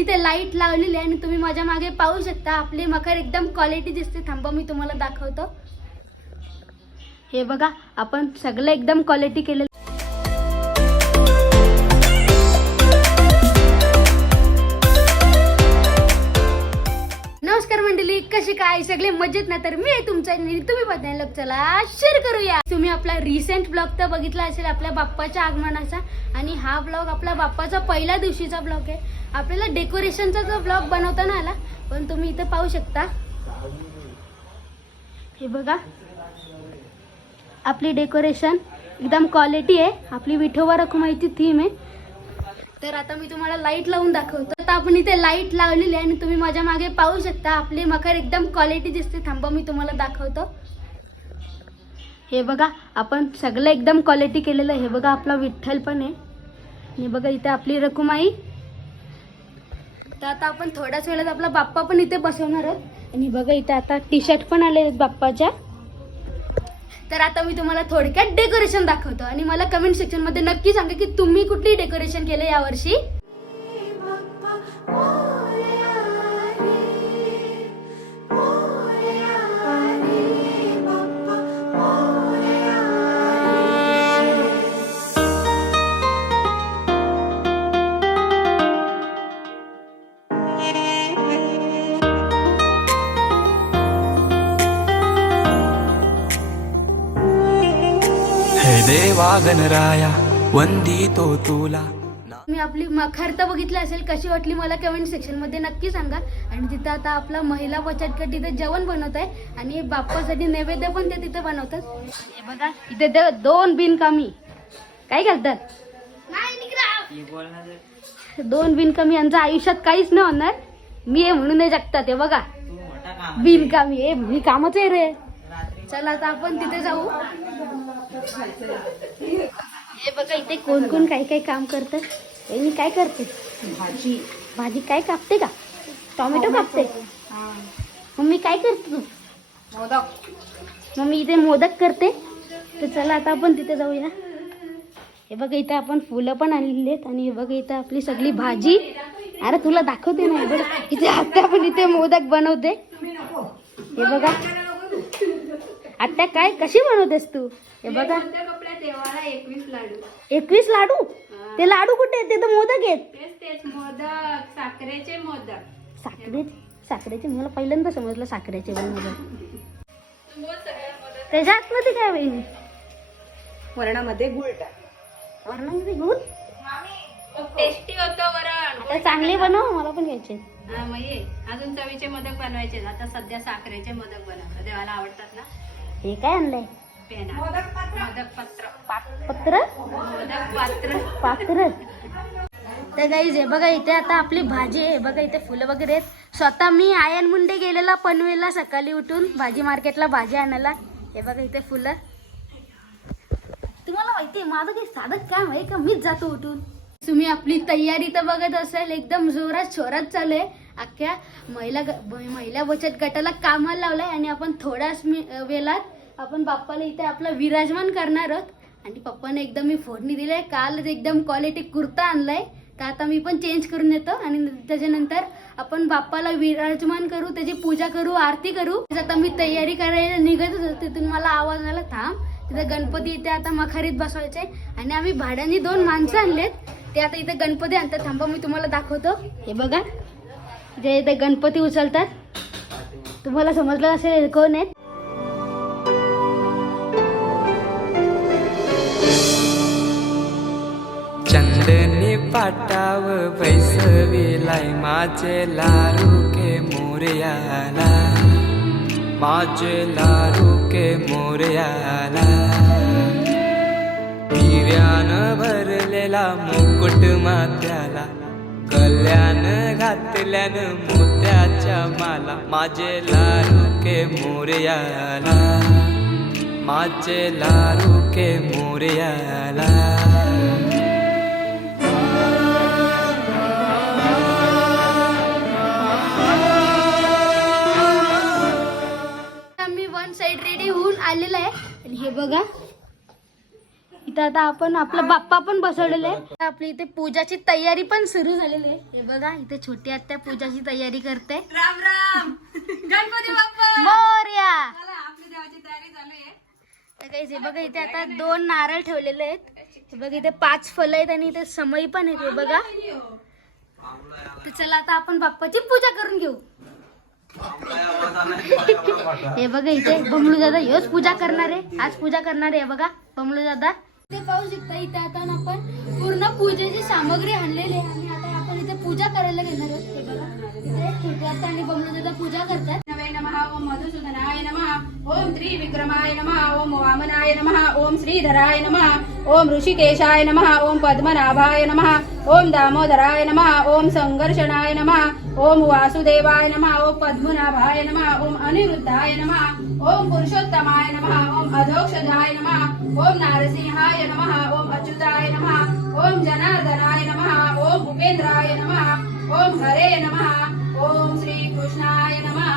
इथे लाइट लावलेली आहे आणि तुम्ही माझ्या मागे पाहू शकता. आपली मखर एकदम क्वालिटी दिसते. थांबा मी तुम्हाला दाखवतो. हे बघा आपण सगळं एकदम क्वालिटी केलेलं काय सगळे मजेत ना? तर मी आहे तुमचा तुम्ही बघायला चला शेअर करूया. तुम्ही आपला रिसेंट ब्लॉग तर बघितला असेल आपल्या बाप्पाच्या आगमनाचा. आणि हा ब्लॉग आपला बाप्पाचा पहिल्या दिवशीचा ब्लॉग आहे. आपल्याला डेकोरेशनचा जो ब्लॉग बनवताना आला पण तुम्ही इथं पाहू शकता. हे बघा. आपली डेकोरेशन एकदम क्वालिटी आहे. आपली विठोबा रखुमाईची थीम आहे. तर आता मी तुम्हाला लाइट लावून दाखवतो. आता आपण इथे लाइट लावलेली आहे आणि तुम्ही माझ्या मागे पाहू शकता. आपली मखर एकदम क्वालिटी दिसते. थांबा मी तुम्हाला दाखवतो. हे बघा आपण सगळं एकदम क्वालिटी केलेलं हे बघा आपला विठ्ठल पण आहे. आणि बघा इथे आपली रकुमाई तर आता आपण थोड्याच वेळात आपला बाप्पा पण इथे बसवणार आहोत. आणि बघा इथे आता टी शर्ट पण आले आहेत बाप्पाच्या. तर आता मी तुम्हाला थोडक्यात डेकोरेशन दाखवतो आणि मला कमेंट सेक्शनमध्ये नक्की सांगा की तुम्ही कुठली डेकोरेशन केलं यावर्षी? गणराया वंदितो तुला. मी आपली मखर तर बघितली असेल कशी वाटली मला कमेंट सेक्शनमध्ये नक्की सांगा. आणि तिथं आता आपला महिला बचत गट तिथे जेवण बनवत आहे. आणि बाप्पासाठी नैवेद्य पण ते तिथे बनवतात. हे बघा इथे द- दोन बिनकामी. काय घालतात दोन बिनकामी यांच्या आयुष्यात काहीच नाही होणार. मी आहे म्हणून हे जगतात हे बघा. बिनकामी हे मी कामच आहे रे. चला आता आपण तिथे जाऊ. हे बघा इथे कोण कोण काय काय काम करतं मी काय करते? भाजी. भाजी काय कापते का? टोमॅटो कापते? मम्मी काय करते तू? मम्मी इथे मोदक करते. तर चला आता आपण तिथे जाऊया. हे बघा इथे आपण फुलं पण आणलेली आहेत आणि हे बघा इथे आपली सगळी भाजी. अरे तुला दाखवते ना बघा इथे आत्या पण इथे मोदक बनवते. हे बघा. आत्या काय कशी बनवतेस तू? हे बघा. एकवीस लाडू. एकवीस लाडू? ते लाडू कुठे आहेत? ते तर मोदक आहेत. तेच तेच मोदक साखरेचे मोदक. साखरे साखरेचे मला पहिल्यांदा समजलं साखरेचे पण मोदक. त्याच्या आतमध्ये काय बाई? वर्णामध्ये गुळ वर्णामध्ये गुळ? टेस्टी होतो वरण. आता चांगले बनव मला पण घ्यायचे. हा, मग ये अजून चवीचे मोदक बनवायचे आता सध्या साखरेचे मोदक बनवतात देवाला आवडतात ना? हे काय आणलंय? पत्र? पत्र. पात्र पात्र तर गाईज आहे बघा इथे आता आपली भाजी आहे. बघा इथे फुलं वगैरे आहेत. स्वतः मी आयन मुंडे गेलेला पनवेलला सकाळी उठून भाजी मार्केटला भाजी आणायला. हे बघा इथे फुलं. तुम्हाला माहिती आहे माझं काही साधं काम आहे का? मीच जातो उठून. तुम्ही आपली तयारी तर बघत असाल एकदम जोरात शोरात चालू आहे. अख्ख्या महिला ग- महिला बचत गटाला कामाला लावलाय आणि आपण थोड्याच मी वेळात आपण बाप्पाला इथे आपला विराजमान करणार आहोत. आणि पप्पाने एकदम मी फोडणी दिली काल एकदम क्वालिटी कुर्ता आणलाय. तर आता मी पण चेंज करून येतो. आणि त्याच्यानंतर आपण बाप्पाला विराजमान करू त्याची पूजा करू आरती करू. आता मी तयारी करायला निघतच होते. तिथून मला आवाज आला थांब तिथे गणपती इथे आता मखारीत बसवायचे आणि आम्ही भाड्याने दोन माणसं आणलेत. ते आता इथे गणपती आणतात. थांबा मी तुम्हाला दाखवतो. हे बघा. जे इथे गणपती उचलतात? तुम्हाला समजलं असेल कोण आहेत? चंदनी पाटाव बैसविलाय माझे लारू के मोरयाला. माझे लारू के मोरयाला. हिऱ्यानं भरलेला मुकुट मात्या कल्याण घातल्यानं मोत्याच्या माला. माझे लारू के मोर्याला. माझे लारू के मोर्याला. मी वन साइड रेडी होऊन आलेला आहे. आणि हे बघा इथं आता आपण आपला बाप्पा पण बसवलेले आहे आपली इथे पूजाची तयारी पण सुरू झालेली आहे. हे बघा इथे छोटी आत्या पूजाची तयारी करते. राम राम. गणपती बाप्पा. मोर्या. चला आपली देवाची तयारी चालू आहे. तर काही हे बघा इथे आता दोन नारळ ठेवलेले आहेत. हे बघा इथे पाच फळं आहेत आणि इथे समई पण आहेत हे बघा. तर चला आता आपण बाप्पाची पूजा करून घेऊ. हे बघा इथे बमलू दादा हेच पूजा करणार. आहे आज पूजा करणार आहे बघा बमलू दादा. ते पाहू शकता इथे आता ना आपण पूर्ण पूजेची सामग्री आणलेली आहे. पूजा करायला हे पूजा नमः ओम मधुसूदनाय नमः ओम ओम श्रीधराय ओम ऋषिकेशाय नमः ओम पद्मनाभाय नमः ओम दामोदराय नमः ओम संघर्षणाय नमः ओम वासुदेवाय नमः ओम पद्मनाभाय नमः ओम अनिरुद्धाय नमः ओम पुरुषोत्तमाय नमः ओम अधोक्षजाय नमः ओम नारसिंहाय नमः ओम अच्युताय नमः ओम जनार्दनाय नमः ओम उपेंद्राय नमः ओम हरे नमः ओम श्री कृष्णाय नमः।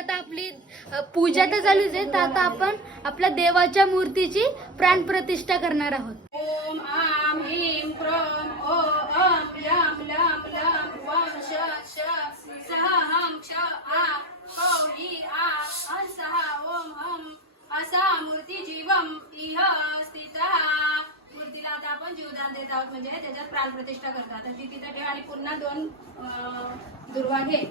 आता आपली पूजा तर चालूच आहे तर आता आपण आपल्या देवाच्या मूर्तीची प्राणप्रतिष्ठा करणार आहोत. ओम आम ह्रीं क्रोम ओ अम यम लम लम वम श श सह हम क्ष आम कौ हि आ अन सह ओम हम असा मूर्ती जीवम इह स्थितः। मूर्तीला आता आपण जीवदान देत आहोत म्हणजे त्याच्यात प्राणप्रतिष्ठा करतात. तर ती तिथे ठेवा आणि पुन्हा दोन दुर्वा घे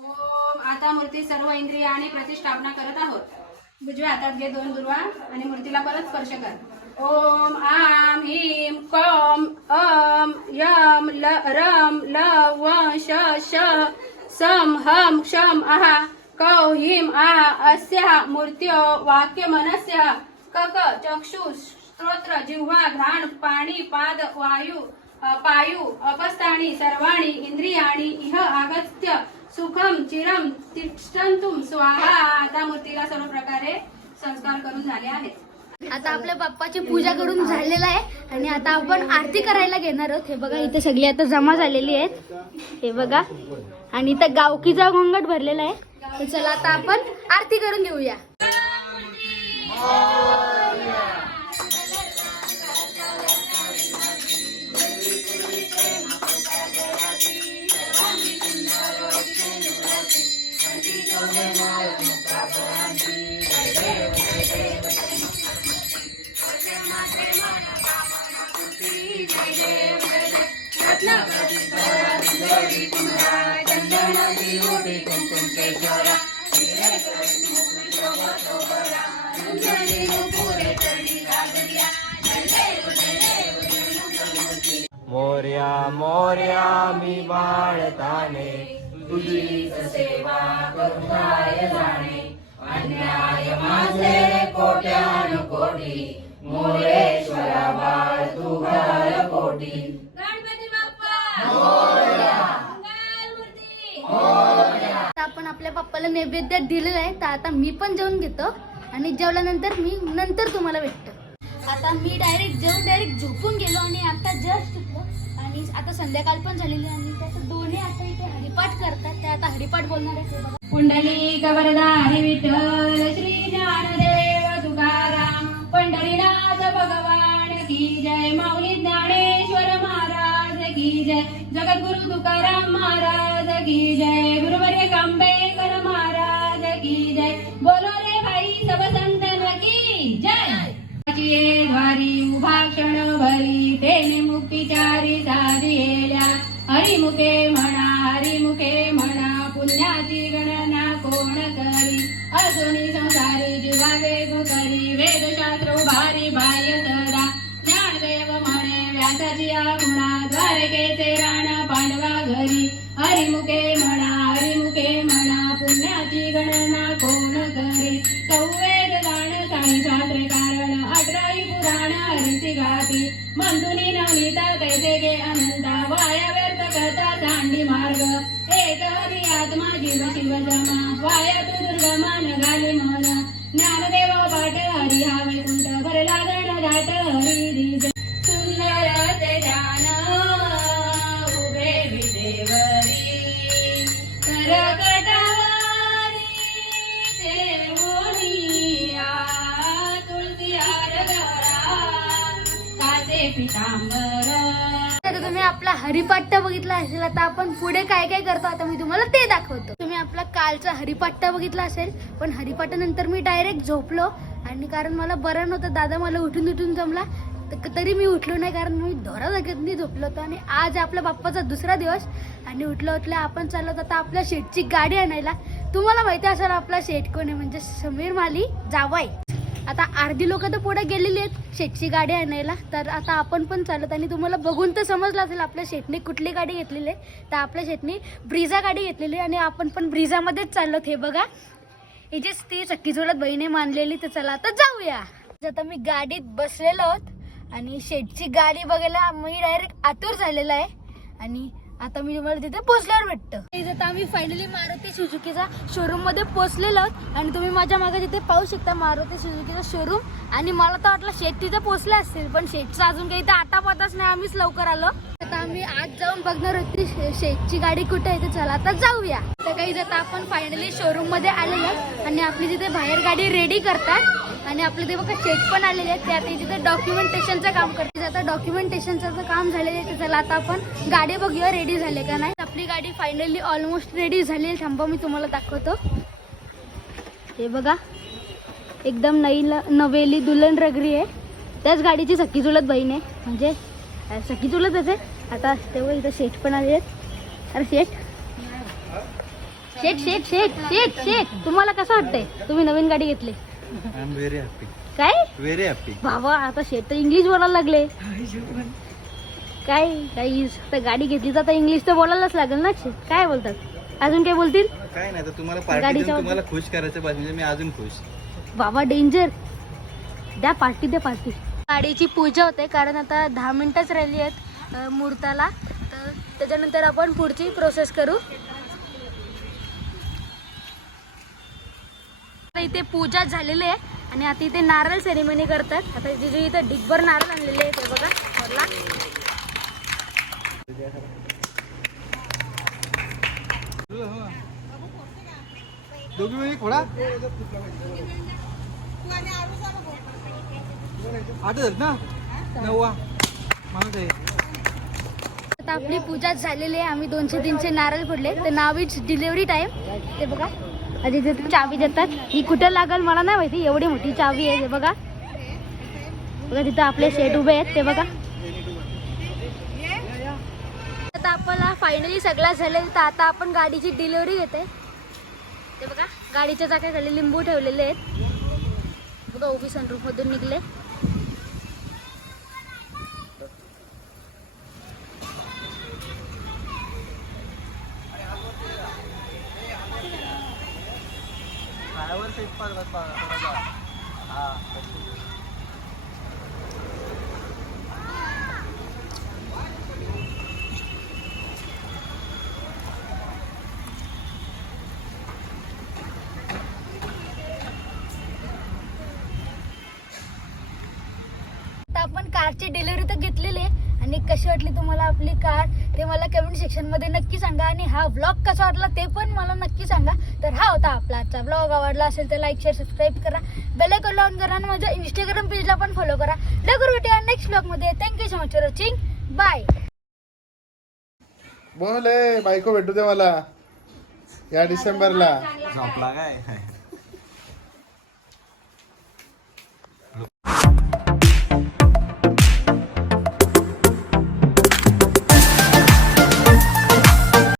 ओम आता मूर्ती सर्व इंद्रिया आणि प्रतिष्ठापना करत आहोत. उजव्या हातात घे दोन दुर्वा आणि मूर्तीला परत स्पर्श कर. ओम आम ह्रीं कम अम यम ल रम ल व श श सम हम क्षम आहा कौ हिम आहा अस्या मूर्त्यो वाक्य मनस्य कक चक्षु स्त्रोत्र जिह्वा घ्राण पाणी पाद वायू पायू अपस्थानी सर्वाणी इंद्रियाणी इह आगत्य सुखम चिरम तिष्ठंतुम स्वाहा आता मूर्तीला सर्व प्रकारे संस्कार करून झाले आहेत. आता आपल्या बाप्पाची पूजा करून झालेलं आहे आणि आता आपण आरती करायला घेणार आहोत. हे बघा इथे सगळी आता जमा झालेली आहेत. हे बघा. आणि इथं गावकीचा घोंगट भरलेला आहे. तर चला आता आपण आरती करून घेऊया. Amém. मोर्या मोर्या मी बाळताने. तुझी सेवा करुणाय जाणे? अन्याय माझे कोट्यान कोटी. मोरेश्वरा बाळ तू घाल कोटी गणपती बाप्पा! मंगलमूर्ती आता आपण आपल्या बाप्पाला नैवेद्य दिलेलं आहे तर आता मी पण जेवून घेतो. आणि जेवल्यानंतर मी नंतर तुम्हाला भेटतो. आता मी डायरेक्ट जेवण डायरेक्ट झोपून गेलो आणि आता जस्ट उठलो. आणि आता संध्याकाळ पण झालेली आणि त्याचं दोन्ही आता इथे हरिपाठ करतात. ते आता हरिपाठ बोलणार आहे कुंडली कवरदा पुंडलिक हरी विठ्ठल श्री ज्ञानदेव तुकाराम पंढरीनाथ भगवान की जय. माऊली ज्ञानेश्वर महाराज की जय. जगद्गुरु तुकाराम महाराज की जय. गुरुवर्य कांबेकर महाराज ये द्वारी उभा क्षण भरी तेने मुक्तीचारी साधिएल्या हरिमुखे म्हणा हरिमुखे म्हणा पुण्याची गणना कोण करी? असुनी संसारी जीवा वेग करी वेदशास्त्र उभारी बाह्य सदा. ज्ञानदेव म्हणे व्यासाची आगुणा द्वारकेचे राणा पांडवा घरी. हरिमुखे म्हणा कालचा हरिपाट्टा बघितला असेल पण हरिपाट्टानंतर मी डायरेक्ट झोपलो आणि कारण मला बरं नव्हतं दादा मला उठून उठून जमला तरी मी उठलो नाही कारण मी धोरा जागेतनी झोपलो होतो आणि आज आपल्या बाप्पाचा दुसरा दिवस आणि उठलं उठलं आपण चाललो होतो आता आपल्या शेटची गाडी आणायला. तुम्हाला माहिती असेल आपला शेट कोण आहे? म्हणजे समीर माली जावाई. आता अर्धी लोक तर पुढे गेलेली आहेत. शेटची गाडी आणायला. तर आता आपण पण चालत आणि तुम्हाला बघून तर समजलं असेल आपल्या शेटने कुठली गाडी घेतलेली आहे. तर आपल्या शेटने ब्रिझा गाडी घेतलेली आहे आणि आपण पण ब्रिझामध्येच चाललो हे बघा. हिचीच ती चक्की जोडत बहिणी मानलेली तर चला आता जाऊया. आता मी गाडीत बसलेलो आहोत आणि शेटची गाडी बघायला मी डायरेक्ट आतुर झालेला आहे. आणि आता मी तुम्हाला तिथे पोचल्यावर भेटतं. आता आम्ही फायनली मारुती सुझुकीचा शोरूममध्ये पोहोचलेलो आहोत आणि तुम्ही माझ्या मागे तिथे पाहू शकता मारुती सुझुकीचा शोरूम आणि मला तर वाटलं शेट तिथे पोचले असतील पण शेटचं अजून काही तर आता पताच नाही. आम्हीच लवकर आलो. आता आम्ही आज जाऊन बघणार होती शे- गाडी कुठे आहे ते चला आता जाऊया. तर काही आता आपण फायनली शोरूममध्ये आलेलो आणि आपली तिथे बाहेर गाडी रेडी करतात आणि आपले ते बघा शेट पण आलेले आहेत. ते आता तिथे डॉक्युमेंटेशनचं काम करते आता डॉक्युमेंटेशनचं काम झालेलं आहे. तर चला आता आपण गाडी बघूया रेडी झाले का नाही. आपली गाडी फायनली ऑलमोस्ट रेडी झाली आहे. थांबा मी तुम्हाला दाखवतो. हे बघा एकदम नई नवेली दुल्हन रगरी आहे. त्याच गाडीची सखी चुलत बहीण आहे. म्हणजे सखी चुलत आहे आता तेव्हा इथं शेठ पण आले आहेत. अरे शेठ. शेठ शेठ शेठ शेठ शेठ. तुम्हाला कसं वाटतंय? तुम्ही नवीन गाडी घेतली. आय एम व्हेरी हॅपी काय? व्हेरी हॅपी बाबा आता शेठ तर इंग्लिश बोलायला लागले. काय काही आता गाडी घेतली तर आता इंग्लिश तर बोलायलाच लागेल ना शेठ? काय बोलतात? अजून काय बोलतील? काय नाही तर तुम्हाला पार्टी गाडीच्या तुम्हाला खुश करायचं पाहिजे म्हणजे मी अजून खुश. बाबा डेंजर द्या पार्टी द्या पार्टी. गाडीची पूजा होते कारण आता दहा मिनिटच राहिली आहेत. मुहूर्ताला. तर त्याच्यानंतर आपण पुढची प्रोसेस करू. आता इथे पूजा झालेली आहे आणि आता इथे नारळ सेरेमनी करतात. आता जिजू इथे डिगभर नारळ आणलेले आहेत हे बघा थोडा आठ ना? नववा. माणूस आहे. आता आपली पूजा झालेली आहे. आम्ही दोनशे तीनशे नारळ फोडले. तर नाव इट्स डिलिव्हरी टाइम ते बघा. आधी तिथे ते चावी देतात. ही कुठं लागल मला नाही माहिती. एवढी मोठी चावी आहे. ते बघा. बघा तिथं आपले शेट उभे आहेत. ते बघा. आता आपल्याला फायनली सगळा झाले तर आता आपण गाडीची डिलिव्हरी घेते. ते बघा. गाडीच्या चाकाखाली लिंबू ठेवलेले आहेत. बघा उभी सनरूफ मधून निघले पायावर सेट पाडतात बघा थोडासा. हा आता आपण कारची डिलिव्हरी तर घेतलेली आहे. आणि कशी वाटली तुम्हाला आपली कार ते मला कमेंट सेक्शनमध्ये नक्की सांगा. आणि हा व्लॉग कसा वाटला ते पण मला नक्की सांगा. तर हा होता आपला आजचा व्लॉग आवडला असेल तर लाईक शेअर सबस्क्राईब करा. बेल आयकॉन ऑन करा आणि माझ्या इंस्टाग्राम पेजला पण फॉलो करा. लवकर भेटूया next व्लॉगमध्ये. Thank you so much for watching bye बोल बायको भेटू दे मला. या डिसेंबरला. झोपला काय?